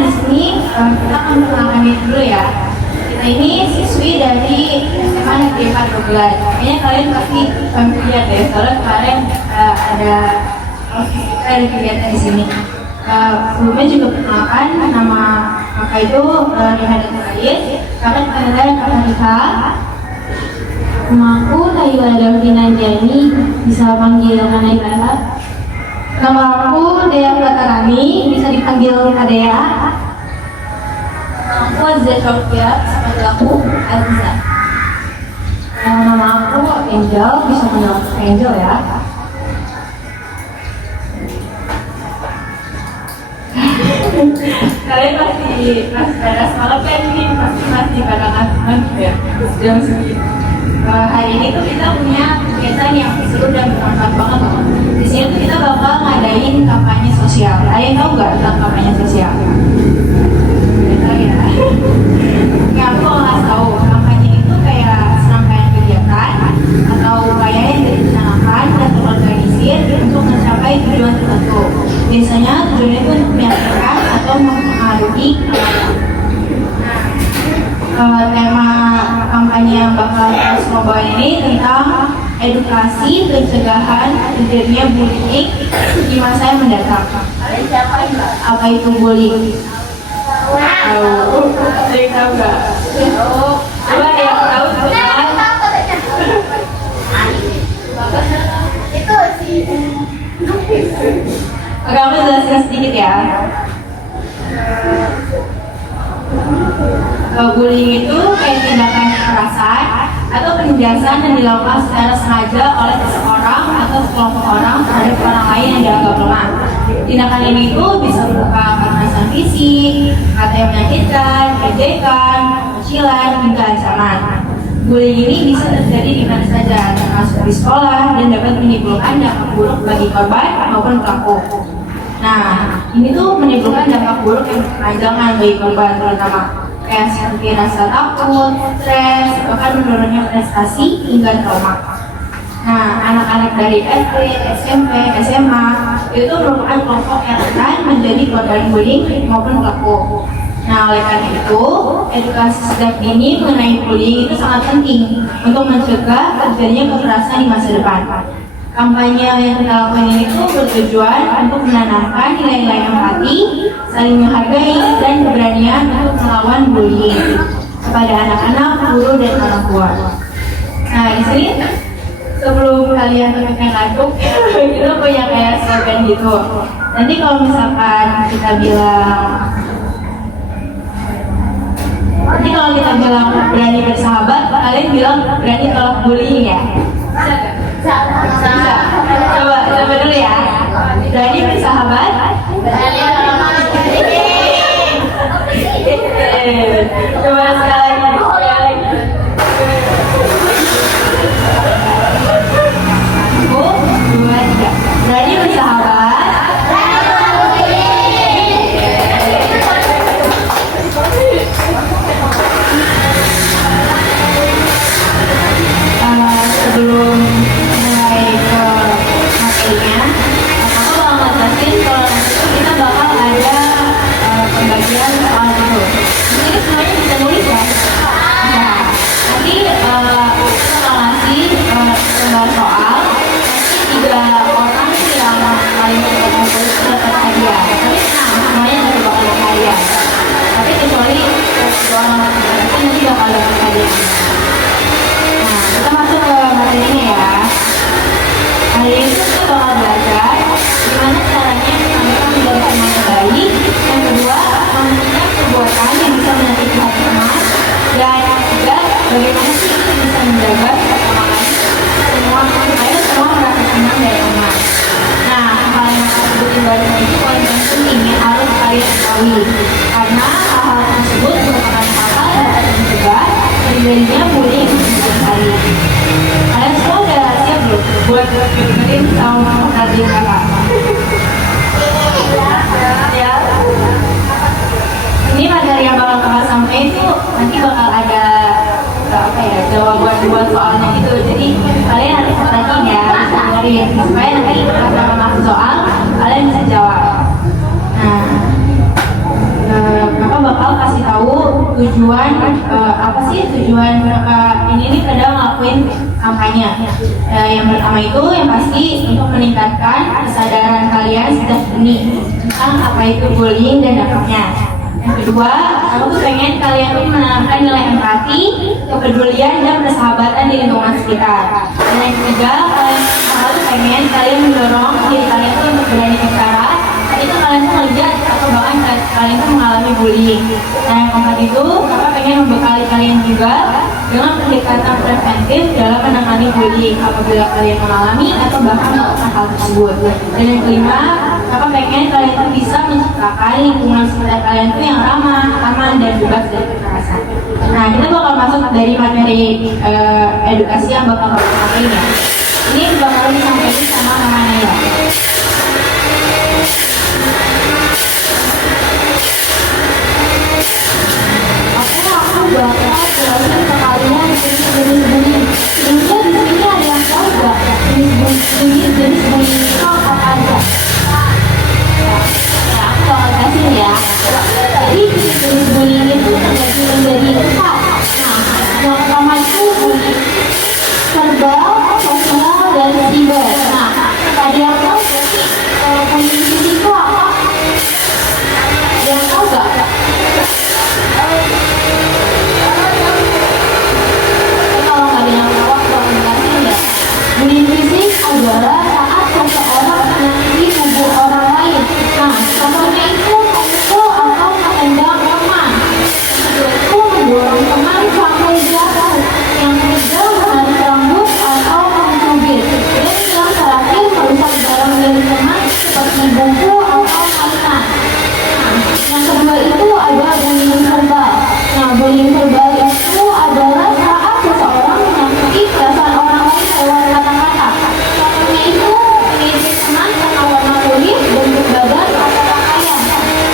di sini kita akan mengenalkan diri dulu ya. Kita ini siswi dari SMA Negeri 4 Bogor. Kayaknya kalian pasti familiar deh, soalnya kemarin ada kegiatan di sini. Sebelumnya juga perkenalkan, nama kakak itu Rihanna Terakhir. Kakak dikenal kakak Rika. Nama aku Nayla Davina Jani, bisa panggil Nayla. Nama aku Dea Batarani, bisa dipanggil Kadea. Nama aku Azza Sofia, panggil aku Aziza. Nama aku Angel, bisa panggil aku Angel ya. Kalian pasti pada semalam kan ini pasti masih pada ngantuk ya jam segini. Hari ini tuh kita punya kegiatan yang seru dan bermanfaat banget loh. Di sini tuh kita bakal ngadain kampanye sosial. Kalian tahu nggak tentang kampanye sosial? Nggak tahu ya. Ya aku nggak tahu. Kampanye itu kayak serangkaian kegiatan atau upaya yang direncanakan dan terorganisir untuk mencapai tujuan tertentu. Biasanya tujuannya itu untuk meyakinkan atau mempengaruhi. Tema kampanye yang bakal kita bawa ini tentang edukasi pencegahan terjadinya bullying di masa yang mendatang. Apa itu bullying? Tahu? Ada yang tahu nggak? Coba yang tahu silakan. Itu sih. Oke, aku jelaskan sedikit ya. Bullying itu kayak tindakan kekerasan atau penindasan yang dilakukan secara sengaja oleh seseorang atau sekelompok orang terhadap orang lain yang dianggap lemah. Tindakan ini itu bisa berupa kekerasan fisik, kata yang menyakitkan, ejekan, kecilan, hingga ancaman. Bullying ini bisa terjadi di mana saja, termasuk di sekolah, dan dapat menimbulkan dampak buruk bagi korban maupun pelaku. Nah, ini tuh menimbulkan dampak buruk yang berkepanjangan bagi korban terutama kayak seperti rasa takut, stres, bahkan menurunnya prestasi hingga trauma. Nah, anak-anak dari SD, SMP, SMA itu merupakan kelompok yang akan menjadi korban bullying maupun pelaku. Nah, oleh karena itu, edukasi sejak dini mengenai bullying itu sangat penting untuk mencegah terjadinya kekerasan di masa depan. Kampanye yang kita lakukan ini tuh bertujuan untuk menanamkan nilai-nilai empati, saling menghargai, dan keberanian untuk melawan bullying kepada anak-anak, guru, dan orang tua. Nah, di sini sebelum kalian terkena ngantuk, kita punya kayak slogan gitu. Nanti kalau misalkan kita bilang berani bersahabat, kalian bilang berani tolak bullying ya? Bisa. Coba dulu ya. Berani bersahabat. Coba sekali lagi. Satu, dua, tiga. Berani bersahabat. Sebelum mulai ke materinya, aku bakal ngejelasin kalau nanti kita bakal ada pembagian soal itu. Ini semuanya bisa nulis ya? Nah, nanti kita bakal ngasih lembar soal. Nanti 3 orang yang paling cepat ngumpul itu dapat hadiah. Tapi semuanya nanti bakal dapat hadiah. Tapi kecuali 2 orang nanti bakal dapat hadiah. Kita masuk ke materinya ya. Hari ini kita bakal belajar gimana caranya kita menjadi teman yang baik. Yang kedua, menemukan perbuatan yang bisa menyakiti hati teman. Dan yang ketiga, bagaimana sih kita bisa menjaga semua supaya semua merasa senang dari teman. Nah, hal yang aku sebutin barusan itu poin yang penting yang harus kalian ketahui. Karena hal-hal tersebut merupakan hal-hal yang dapat mencegah terjadinya bullying di kemudian hari. Kalian semua udah siap belum buat dengerin sama kajian kakak? Ya. Ini materi yang bakal kakak sampaikan itu nanti bakal ada jawaban buat soalnya gitu. Jadi kalian harus perhatiin ya, harus dengerin supaya nanti pas kakak masuk soal kalian bisa jawab. Nah, tujuan apa sih tujuan ini nih kadang ngelakuin kampanye. Yang pertama itu yang pasti untuk meningkatkan kesadaran kalian sejak dini tentang apa itu bullying dan dampaknya. Yang kedua, aku tuh pengen kalian tuh menanamkan nilai empati, kepedulian dan persahabatan di lingkungan sekitar. Dan yang ketiga, aku tuh pengen kalian mendorong diri kalian tuh untuk berani bicara. Itu kalian tuh ngeliat atau bahkan kalian tuh mengalami bullying. Nah yang keempat itu, kakak pengen membekali kalian juga dengan pendekatan preventif dalam menangani bullying apabila kalian mengalami atau bahkan melakukan hal tersebut. Dan yang kelima, kakak pengen kalian tuh bisa menciptakan lingkungan sekitar kalian tuh yang ramah, aman dan bebas dari kekerasan. Nah kita bakal masuk dari materi edukasi yang bakal kakak pakai ya. Ini bakal disampaikan sama Mama Naya. Aku bakal jelasin ke kalian jenis-jenis bullying. Mungkin di sini ada yang tahu nggak jenis bullying itu apa aja? Nah, aku bakal jelasin ya. Jadi jenis bullying itu terbagi menjadi 4. Nah, yang pertama itu bullying verbal, sosial, dan siber. Nah, ada yang tahu nggak sih bullying fisik itu apa? Ada yang tahu nggak? Kalau nggak ada yang tahu, aku akan jelasin ya. Bullying fisik adalah saat seseorang menyakiti tubuh orang lain. Nah, contohnya itu memukul atau menendang teman. Yang kedua itu mendorong teman sampai jatuh. Yang ketiga menarik rambut atau mencubit. Dan yang terakhir merusak barang milik teman seperti buku atau mainan. Yang kedua itu ada bullying verbal. Nah, bullying verbal itu adalah saat seseorang menyakiti perasaan orang lain lewat kata-kata. Contohnya itu mengejek teman karena warna kulit, bentuk badan, atau pakaian.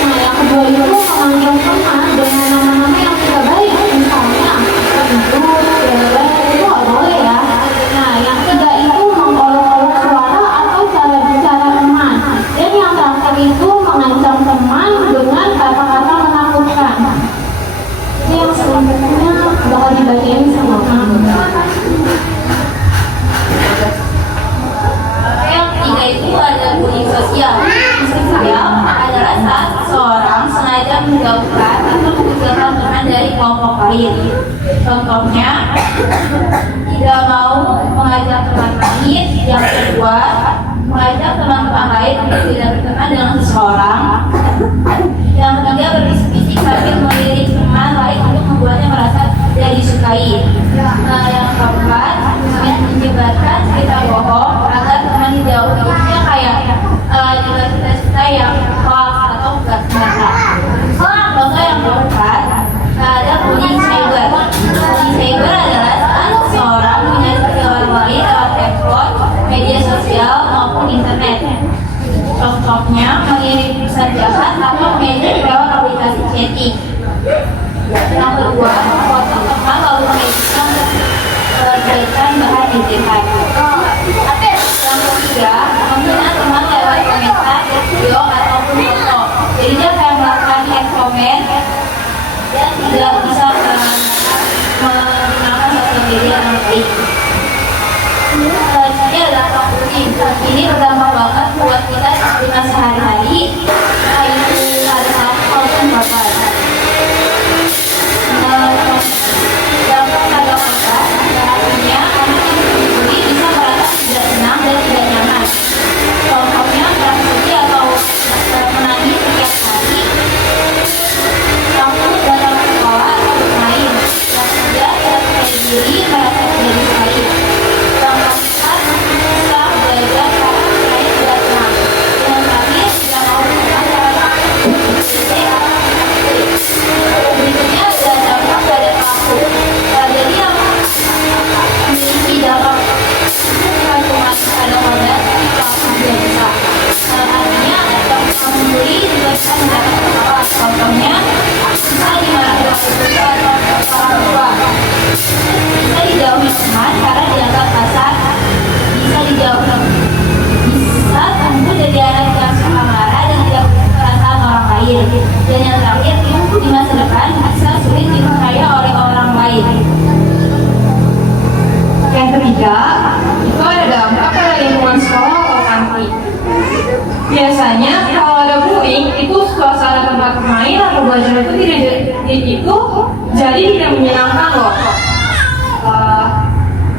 Nah, yang kedua itu memanggil teman dengan nama-nama yang tidak baik. Misalnya, gendut, cewek, itu nggak boleh ya. Nah, yang ketiga itu mengolok-olok suara atau cara bicara teman. Dan yang terakhir itu mengancam teman dengan kata-kata menakutkan. Ini yang selanjutnya bakal dibagiin sama kamu. Yang ketiga itu ada bullying sosial. Bullying sosial adalah saat seseorang sengaja menjauhkan atau mengecilkan teman dari kelompok lain. Contohnya, tidak mau mengajak teman lain. Yang kedua, mengajak teman-teman lain untuk tidak berteman dengan seseorang. Yang ketiga, berbisik-bisik sambil melirik teman lain untuk membuatnya merasa tidak disukai. Nah, yang keempat, menyebarkan cerita bohong agar teman dijauhi. Itu kayak nyebar cerita yang hoax atau bukan nyata. Contoh yang keempat, ada bullying cyber. Bullying cyber adalah saat seseorang menyakiti orang lain lewat handphone, media sosial maupun internet. Contohnya mengirim pesan jahat atau message lewat aplikasi chatting. Yang kedua, foto teman lalu menjadikan bahan ejekan. Yang ketiga, menghina teman lewat komentar, video ataupun foto. Jadi dia kayak melakukan hate comment dan tidak bisa menggunakan sosial media dengan baik. Selanjutnya adalah bullying. Ini berdampak banget buat kita di sehari-hari. Nah, itu pada saat maupun bapak. Dampak pada mata, artinya anak yang dibully bisa merasa tidak senang dan tidak nyaman. Contohnya keras sedih atau menangis setiap hari, takut datang ke sekolah atau bermain. Yang ketiga, tidak percaya diri, merasa tidak disukai. Yang keempat, susah belajar karena saya tidak tenang. Yang terakhir, tidak mau berteman karena takut. Berikutnya ada dampak pada pelaku. Jadi yang memiliki dampak itu bukan cuma pada korban, tapi pelaku juga bisa. Artinya yang membuli juga bisa mendapat masalah. Contohnya, bisa dimarahi orang tua, bisa dijauhi teman karena dianggap kasar, bisa dijauhi, bisa tumbuh jadi anak yang suka marah dan tidak punya perasaan orang lain. Dan yang terakhir itu di masa depan bisa sulit dipercaya oleh orang lain. Yang ketiga, itu ada dampak pada lingkungan sekolah atau panti. Biasanya kalau ada bullying, itu suasana tempat bermain atau belajar itu jadi tidak menyenangkan loh.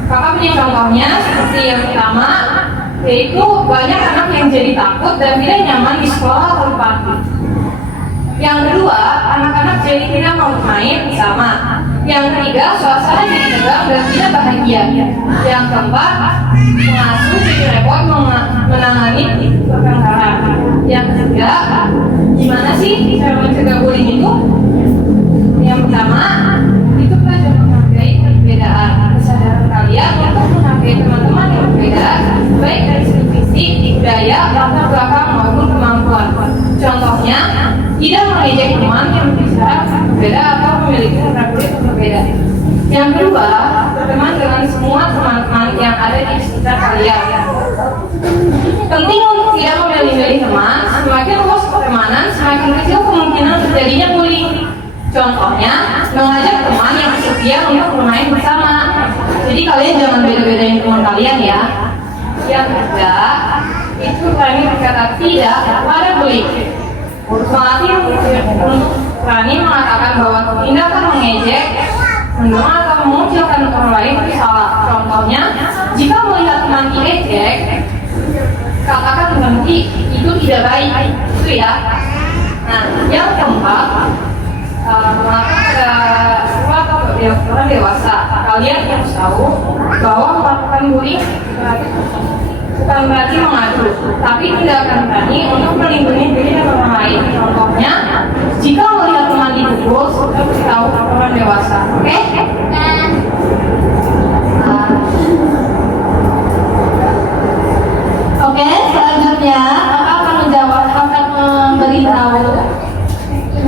Kakak punya contohnya seperti yang pertama, yaitu banyak anak yang jadi takut dan tidak nyaman di sekolah atau di panti. Yang kedua, anak-anak jadi tidak mau bermain bersama. Yang ketiga, suasana jadi tegang dan tidak bahagia. Yang keempat, pengasuh jadi repot menangani pertengkaran. Yang ketiga, gimana sih cara mencegah bullying itu? Yang pertama, itu belajar menghargai perbedaan. Kesadaran kalian untuk menghargai teman-teman yang berbeda, baik dari segi fisik, budaya, latar belakang maupun kemampuan. Contohnya, tidak mengejek teman yang berbicara berbeda atau memiliki warna kulit yang berbeda. Yang kedua, berteman dengan semua teman-teman yang ada di sekitar kalian. Penting untuk tidak memilih-milih teman. Semakin luas pertemanan, semakin kecil kemungkinan terjadinya bullying. Contohnya, mengajak teman yang bersedia untuk bermain bersama. Jadi kalian jangan beda-bedain teman kalian ya. Yang ketiga, itu berani berkata tidak pada bullying. Melatih untuk berani mengatakan bahwa tindakan mengejek, mendorong atau mengucilkan orang lain itu salah. Contohnya, jika melihat teman diejek, katakan berhenti, itu tidak baik, itu ya. Nah, yang keempat, melakukan orang dewasa, kalian harus tahu bahwa melakukan bullying bukan berarti mengadu, tapi tidak akan berani untuk melindungi diri dan orang lain. Contohnya, jika melihat teman dipukul, sudah beritahu orang dewasa. Oke? Oke, selanjutnya akan memberitahu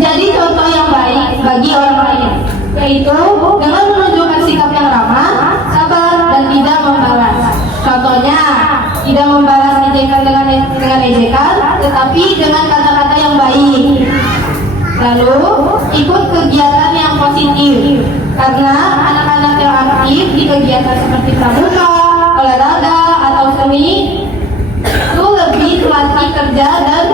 jadi contoh yang baik bagi orang lain, yaitu dengan menunjukkan sikap yang ramah, sabar, dan tidak membalas. Contohnya, tidak membalas ejekan dengan ejekan, tetapi dengan kata-kata yang baik. Lalu, ikut kegiatan yang positif, karena anak-anak yang aktif di kegiatan seperti pramuka, olahraga, atau seni itu lebih melatih kerja dan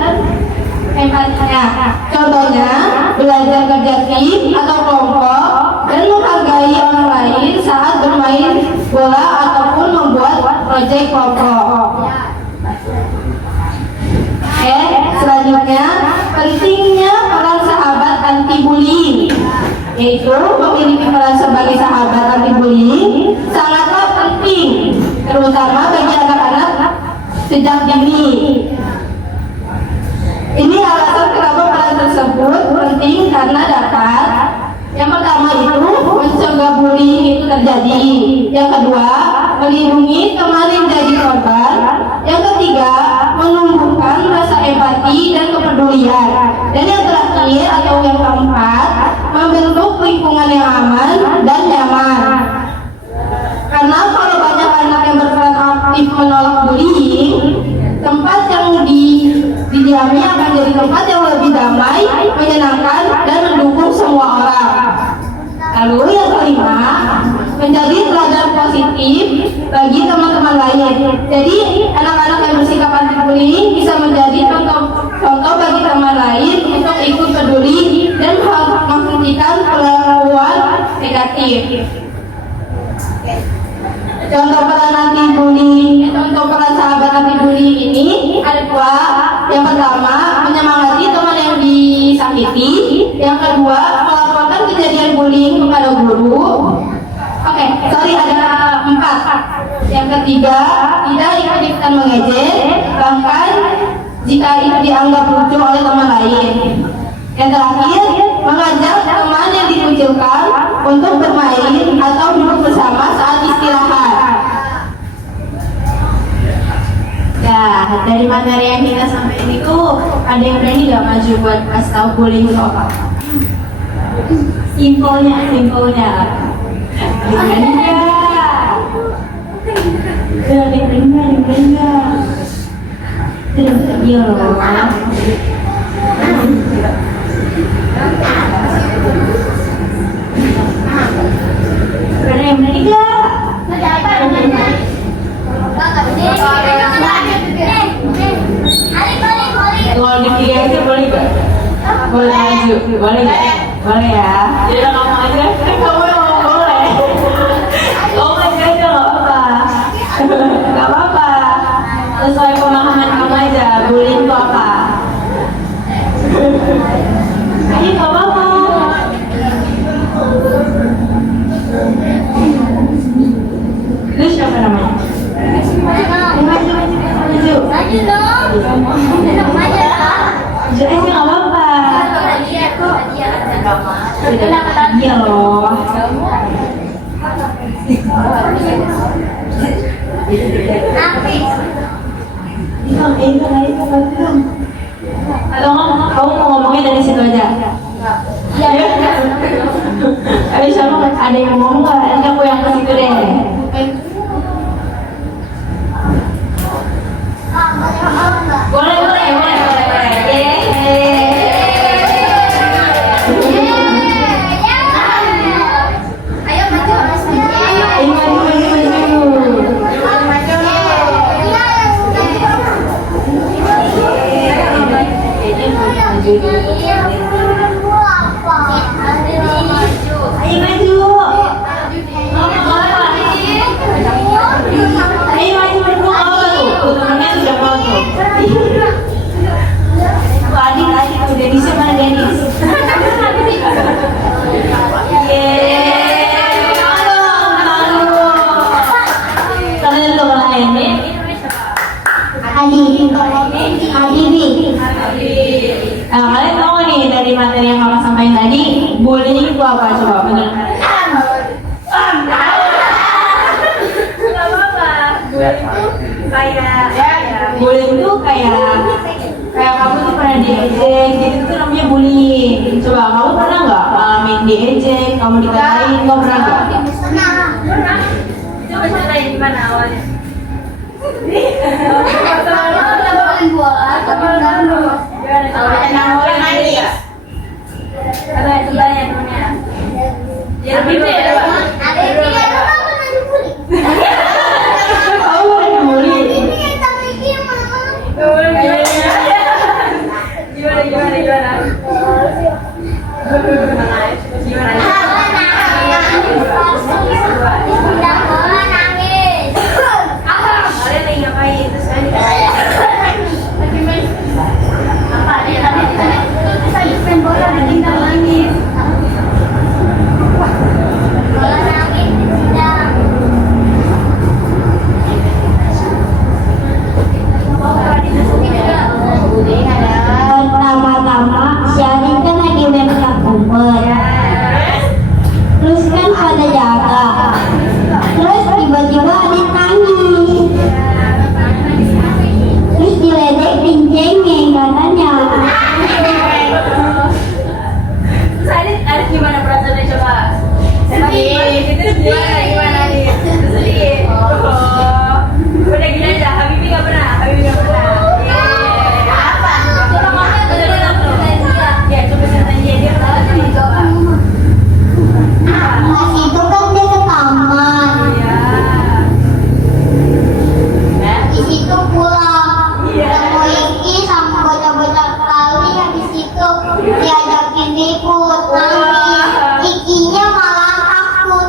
empatinya. Contohnya, belajar kerja tim atau kelompok dan menghargai orang lain saat bermain bola ataupun membuat proyek kelompok. Selanjutnya, pentingnya peran sahabat anti bullying, yaitu memiliki peran sebagai sahabat anti bullying sangatlah penting, terutama bagi anak-anak sejak dini. Ini alasan kenapa peran tersebut penting karena dapat. Yang pertama itu mencegah bullying itu terjadi. Yang kedua, melindungi teman yang jadi korban. Yang ketiga, menumbuhkan rasa empati dan kepedulian. Dan yang terakhir atau yang keempat, membentuk lingkungan yang aman dan nyaman. Karena kalau banyak anak yang berperan aktif menolak bullying, tempat yang didiami akan jadi tempat yang lebih damai, menyenangkan, dan mendukung semua orang. Lalu yang kelima, menjadi teladan positif bagi teman-teman lain. Jadi anak-anak yang bersikap anti bullying bisa menjadi contoh bagi teman lain untuk ikut peduli dan menghentikan perlakuan negatif. Contoh peran anti bullying, contoh peran sahabat anti bullying ini ada dua. Yang pertama, menyemangati teman yang disakiti. Yang kedua, melaporkan kejadian bullying kepada guru. Ada 4. Yang ketiga, tidak ikut-ikutan mengejek, bahkan jika itu dianggap lucu oleh teman lain. Yang terakhir, mengajak teman yang dikucilkan untuk bermain atau duduk bersama saat istirahat. Ya, dari materi yang kita sampaikan itu, ada yang berani gak maju buat kasih tahu bullying itu apa? Simpelnya. Berani gak? Berani gak? Iya loh. Boleh nggak? Boleh ya. Jadi udah ngomong aja. Kamu yang ngomong boleh. Ngomong aja nggak apa-apa. Nggak apa-apa. Sesuai pemahaman kamu aja. Bullying itu apa? Ayo nggak apa-apa. Lu siapa namanya? Maju dong. Jadi nggak apa-apa. Iya loh. Atau kamu mau ngomongnya dari situ aja? Iya. Ayo sama ada yang ngomong nggak? Nanti aku yang ke situ deh. Boleh. Kalian tahu nih dari materi yang kakak sampaikan tadi, bullying itu apa coba bener? Bullying itu kayak kamu tuh pernah diejek, gitu tuh namanya bullying. Coba kamu pernah nggak ngalamin diejek, kamu dikatain, kamu pernah nggak? Pernah. Coba ceritain gimana awalnya? Pertama-tama sharing kan lagi website kumpul. Terus kan pada jaga. Terus tiba-tiba ada nangis. Terus diledek cengeng katanya. Terus Adit gimana perasaannya coba? Sedih. Gimana Adit? Sedih. Oh. Udah gini aja, Habibie nggak pernah. Pas itu kan dia ke taman. Di situ pulang. Ketemu Iki sama bocah-bocah kali habis itu diajakin ikut. Nanti Ikinya malah takut.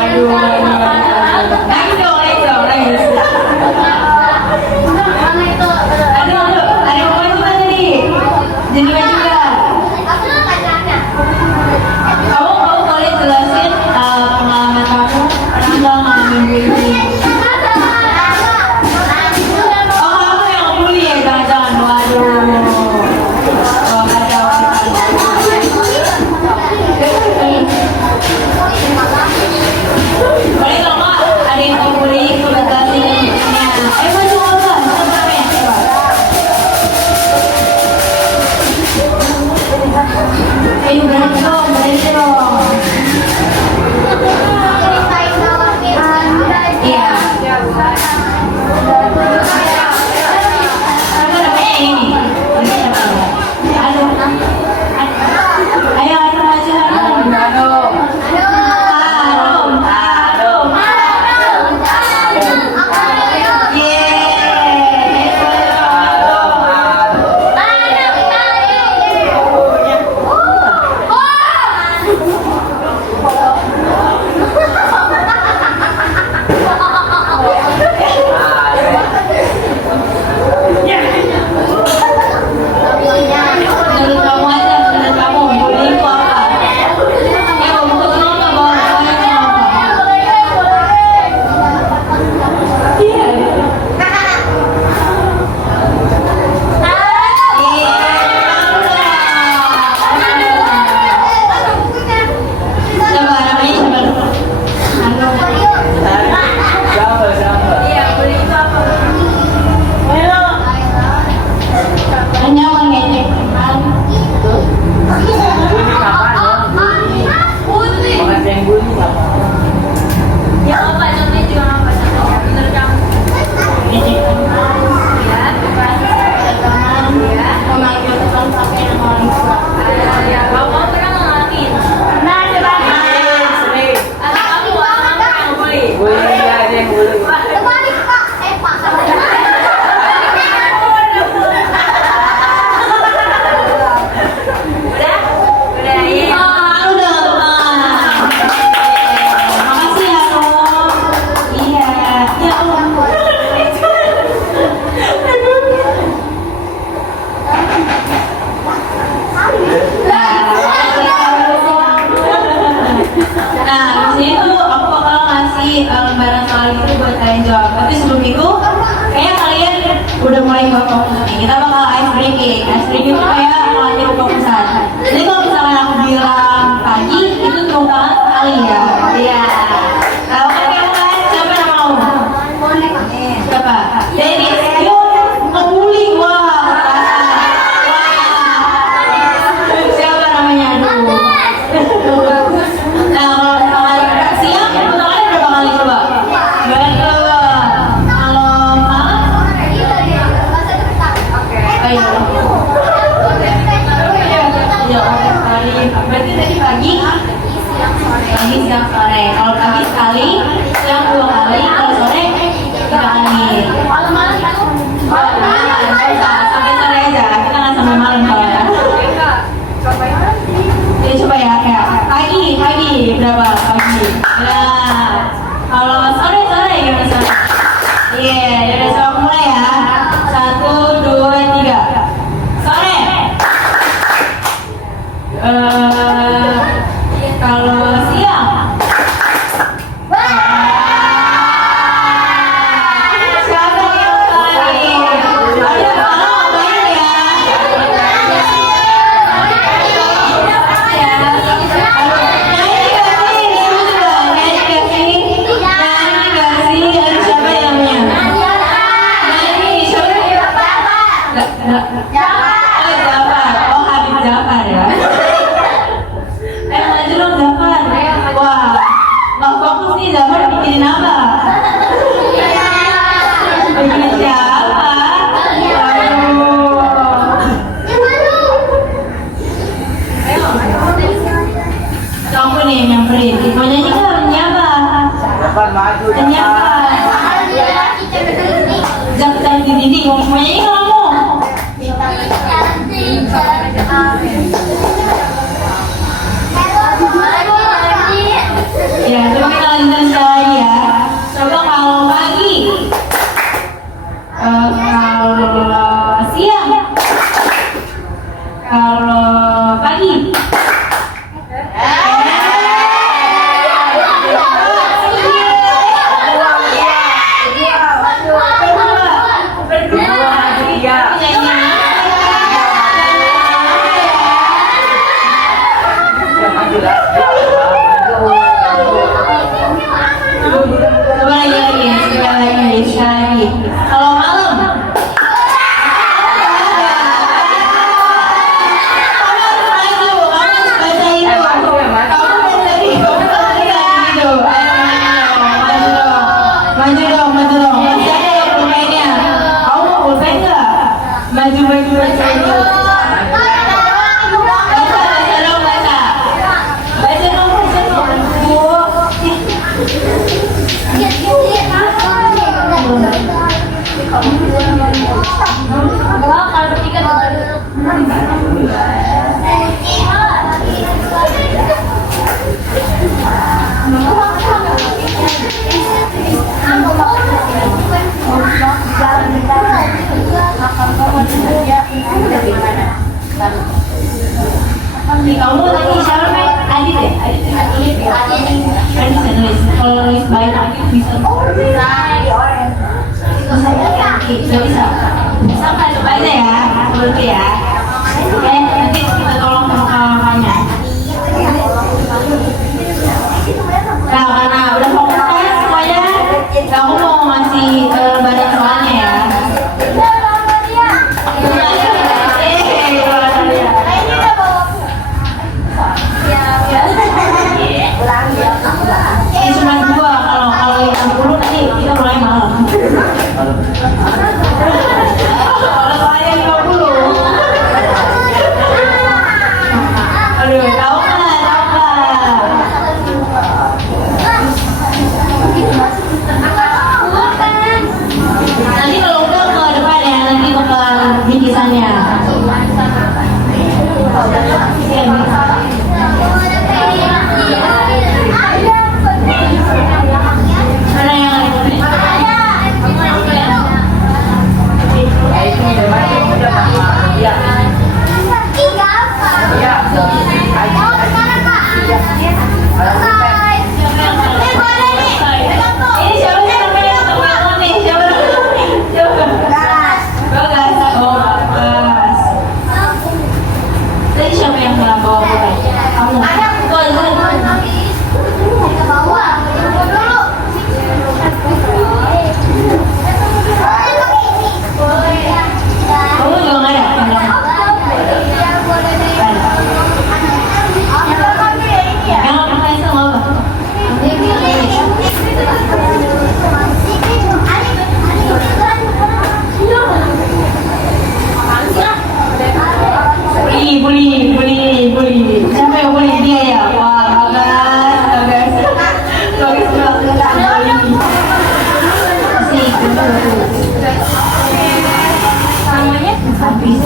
Aduh. Nangis dong, nangis. Aduh, ada yang mau juga tadi. Jadinya juga. Kamu boleh jelasin pengalaman kamu pernah nggak ngalamin bullying? Oh, kamu yang bully ya? Jangan-jangan. Waduh. Oh, kacau. Boleh kalau nggak ada yang mau bullying, coba jelasin bentuknya. Maju coba. Berani dong, berani dong. Iya. Apa namanya ini? Aduh. Ayo, maju. Menurut kamu aja, menurut kamu bullying itu apa? Ya, kamu kenal nggak bahwa bullying itu apa? Iya. Coba namanya siapa? Iya, bullying itu apa? Hanya mengejek. Ya apa contohnya juga apa contohnya? Menurut kamu? Ya, Teman, memanggil teman pakai nama orang tua. ya. Kamu pernah ngalamin? Atau kamu yang bully? Udah, iya. Udah teman. Makasih ya Rom. Iya. Ya Allah. Nah, di sini tuh aku bakal ngasih lembaran soal itu buat kalian jawab. Tapi sebelum itu, kayaknya kalian udah mulai nggak fokus nih. Kita bakal ice breaking. Ice breaking itu kayak melatih kefokusan. Jadi kalau misalnya aku bilang pagi, itu tepuk tangan sekali ya. Iya. Tahu kan kamu kan? Siapa nama kamu? Siapa? Dennis. Yuk, ngebully gua. Siapa namanya? Aduh. Nah, kalau misalkan siang, pertanyaannya berapa kali coba? Berapa? Kalau malam? Ayo. Ya, kali. Berarti tadi pagi? Pagi, siang, sore. Kalau pagi sekali, siang 2 kali, kalau sore 3 kali. Sampai sore aja, kita nggak sampai malam kalau ya. Jadi coba ya, kayak pagi berapa pagi? Nah, kalau sore gimana sore? Iya, yaudah coba mulai ya. 1, 2, 3. Sore. Kalau siang. Siapa yang tadi? Ayo, malam ngapain ya? Kamu nih yang nyamperin, mau nyanyi kan? Depan maju. Jangan di dinding, mau nyanyi kamu? Ya, coba kita lanjutkan sekali lagi ya. Coba kalau pagi, kalau siang, kalau pagi. Coba lagi, sekali lagi. Kalau malam, kamu harus maju, kamu harus baca itu. Kamu baca itu, kamu baca itu. Maju dong. Masih ada yang pulpennya. Kamu mau pulpen nggak? Maju. Baca itu. Baca dong. Kalau bertiga Kamu tadi siapa namanya? Adit ya? Adit bisa nulis. Kalau nulis baik Adit bisa. Gak bisa. Bisa nggak coba aja ya? Dulu ya. Oke, nanti kita tolong sama kakaknya. Nah, karena udah fokus kan semuanya, aku mau ngasih lembaran soalnya ya. Ini cuma 2, kalau yang 60 nanti kita mulai malam. Kalau saya 50. Aduh, tahu nggak? Nanti kalau udah ke depan ya, nanti bakal bingkisannya. Mana yang ini siapa sih namanya yang teman nih? Siapa namanya? Bagas. Oh, Bagas. Tadi siapa yang bilang bawa Bagas? Kamu. Tuh, kamu juga nggak ada? Yang apa itu nggak apa? Bully. Siapa yang bully dia ya? Wah, Bagas. Bagas melakukan bully. Namanya habis.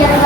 Biar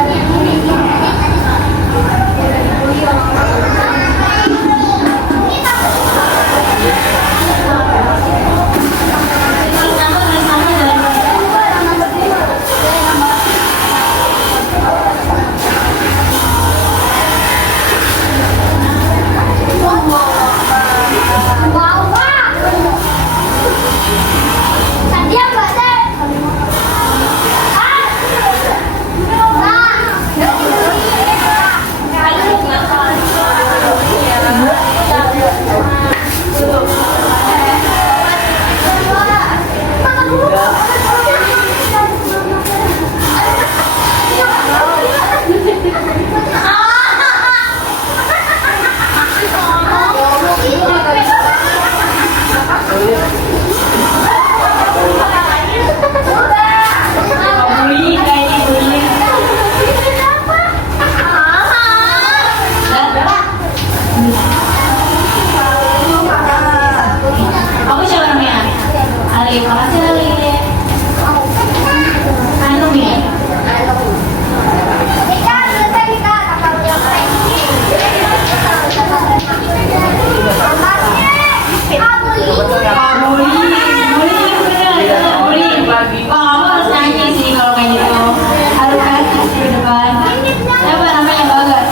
Siapa namanya Bagas?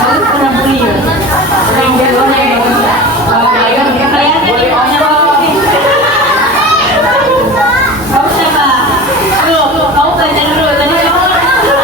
Bagas pernah bully ya? Yang jagoan yang bagus. Oh, Bagas kelihatan nih pokoknya bagus. Kamu siapa? Tuh, kamu belajar dulu. Tadi kamu belajar dulu.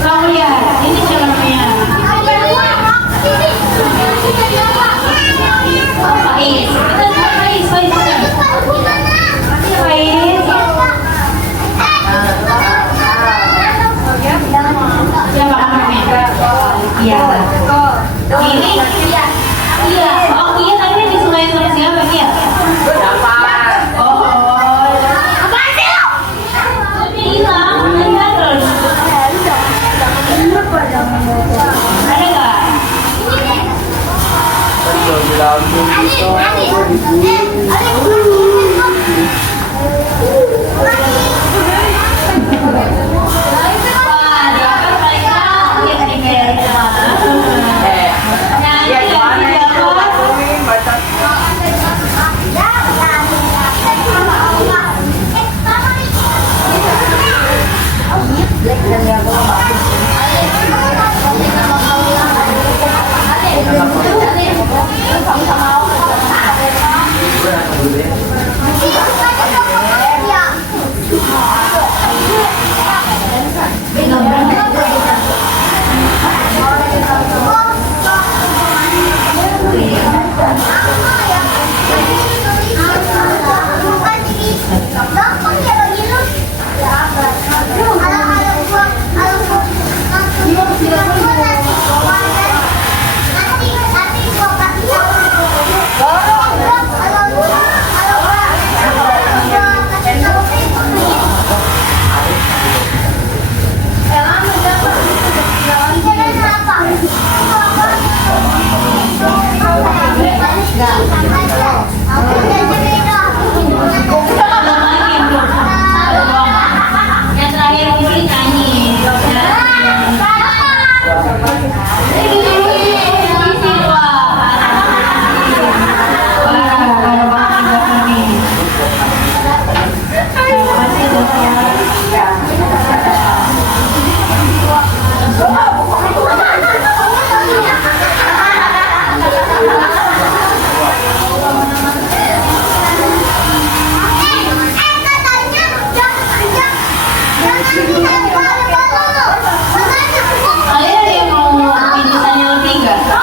Kamu lihat, ini siapa namanya? Faiz. Faiz. Siapa namanya? Iya. Ini? Iya. Oh iya, tadi disukai sama siapa dia? Oh. Hilang, hilang terus. Ada nggak? Wah, dia kan paling tahu ya nih kayak nyanyi lagi siapa? Yang terakhir kulit nyanyi. Kalian ada yang mau bikin desainnya lebih enggak?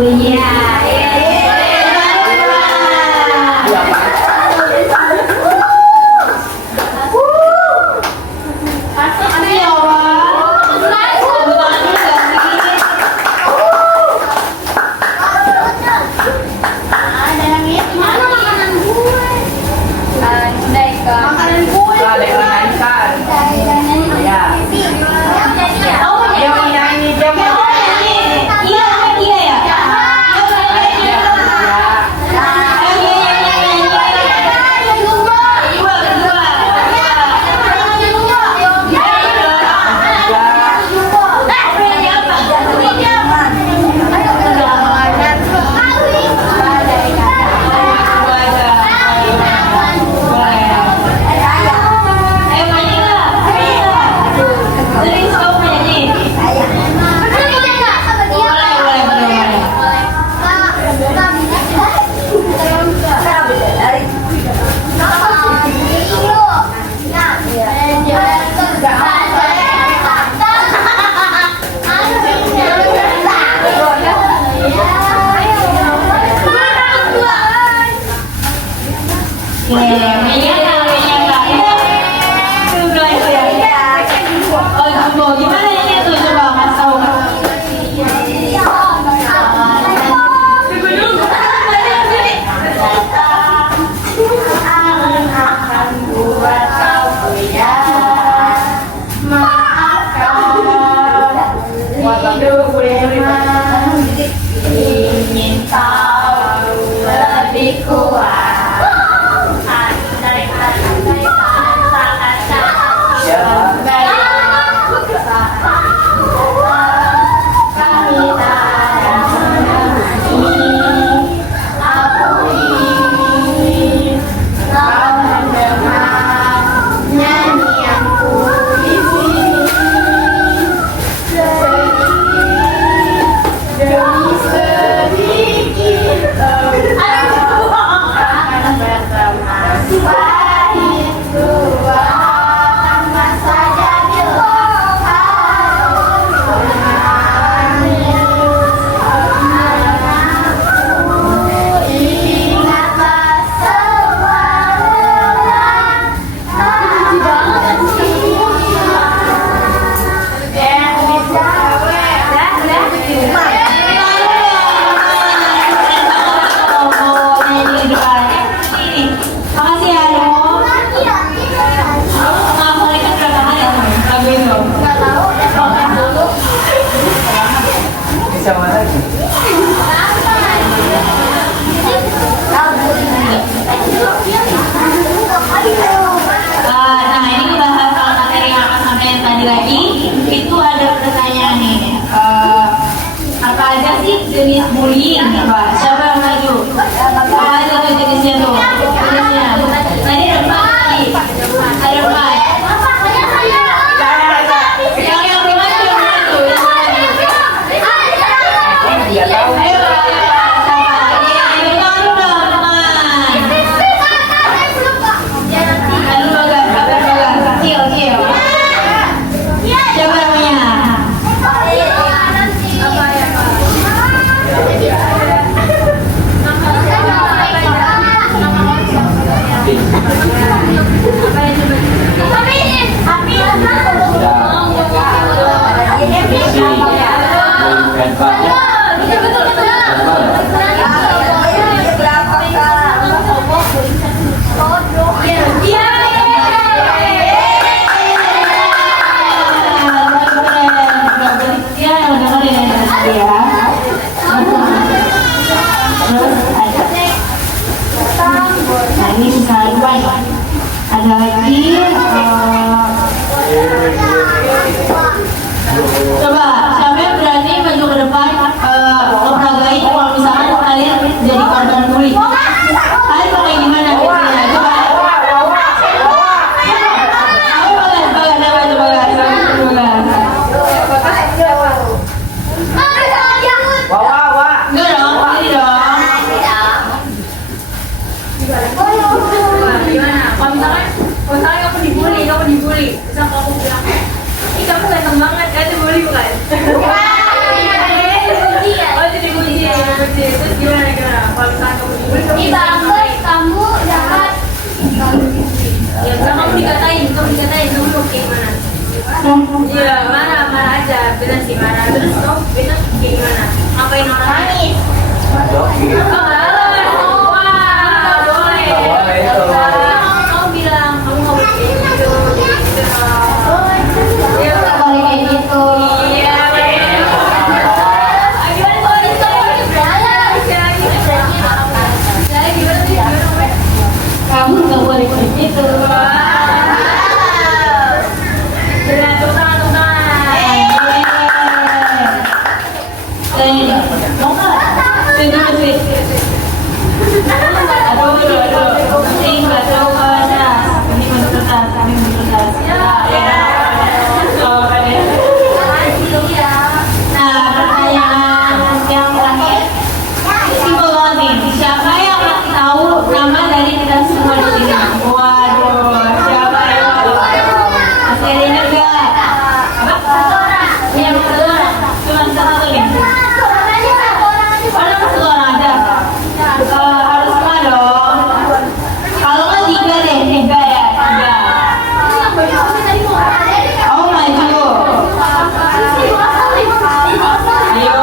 bulinya. Ingin tahu lebih kuat. Bisa mana lagi? Nah ini bahas soal materi yang akan sampai tadi lagi. Itu ada pertanyaan nih. Apa aja sih jenis bullying? Coba siapa yang maju? Apa aja tuh jenisnya tuh? Jenisnya. Tadi ada empat tadi. Ada empat. Yang belum maju, yang maju. Dia tahu. Ayo. Nah ini sisa dua nih. Ada lagi. Coba siapa yang berani maju ke depan memperagain kalau misalkan kalian jadi korban bully. Kalian pakai gimana biasanya? Coba. Enggak dong, ini dong. Gimana? Kalau misalkan kamu dibully, terus kamu bilang, ih kamu ganteng banget, kan itu bully bukan? Oh itu dibully. Iya, mana aja, bener sih mana. Terus kamu besok kayak gimana? Ngapain orang lain? Joki. Oh, balon. Wah, boleh. Boleh, itu. Kamu bilang kamu nggak boleh kayak gitu. Iya, Boleh kayak gitu. iya, bener. Gimana kalau di sekolah ini berani? Gimana sih? Kamu nggak boleh kayak gitu. Mau nggak? Tunggu. Aduh. Ini nggak tahu mana. Ini menurut kertas. Kami menurut kertas. Oh, kan ya. Nah, pertanyaan yang terakhir. Simpel banget nih. Siapa yang ngasih tahu nama dari kita semua di sini? Waduh, siapa yang masih ada ingat nggak? Apa? Yang satu orang. Cuma satu nih. Ada satu orang aja. Harus semua dong. Kalau nggak tiga deh, tiga ya, tiga. Oh maju. Ayo.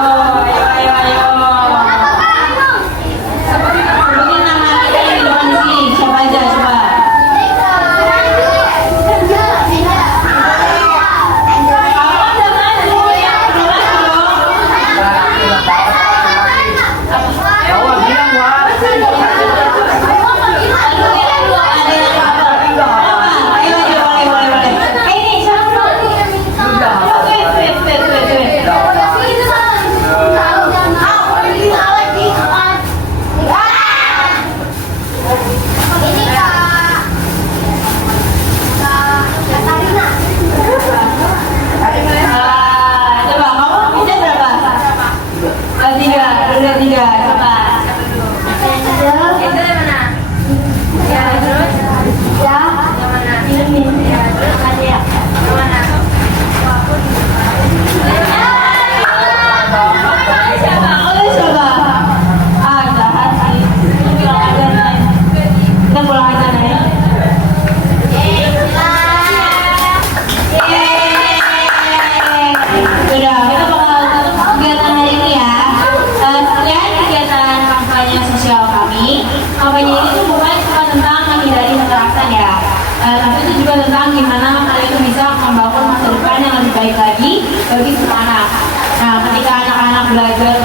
Sebutin nama kita yang di depan di sini. Siapa aja coba? Kamu udah maju, yang udah maju dong. Kamu bilang wah. Aduh, ya, aduh, ada yang apa? Apa? Ayo, boleh. Ini siapa? Wait. Coba kamu bisa berapa? Tiga, udah tiga. Coba. Itu yang mana? Ya, terus? Yang mana? Ya, terus ada ya? Yang mana? Siapa? Oleh siapa? Ah, jahat sih. Lu bilang aja nih. Kita pulang aja nih. Sudah, kita bakal tutup kegiatan hari ini ya. Sekian kegiatan kampanye sosial kami. Kampanye ini tuh bukan cuma tentang menghindari kekerasan ya, tapi itu juga tentang gimana kalian tuh bisa membangun masa depan yang lebih baik lagi bagi semua anak. Nah, ketika anak-anak belajar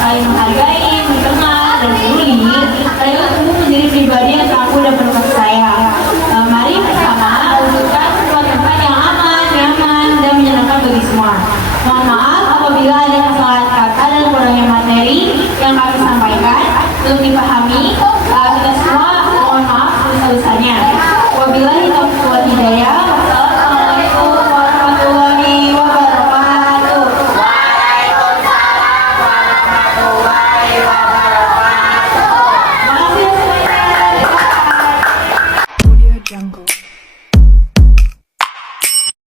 saling menghargai, mengenal, dan peduli, mereka tumbuh menjadi pribadi yang tangguh dan penuh kasih sayang. Mari bersama wujudkan sebuah tempat yang aman, nyaman, dan menyenangkan bagi semua. Mohon maaf apabila ada kesalahan kata dan kurangnya materi yang kami sampaikan. Untuk dipahami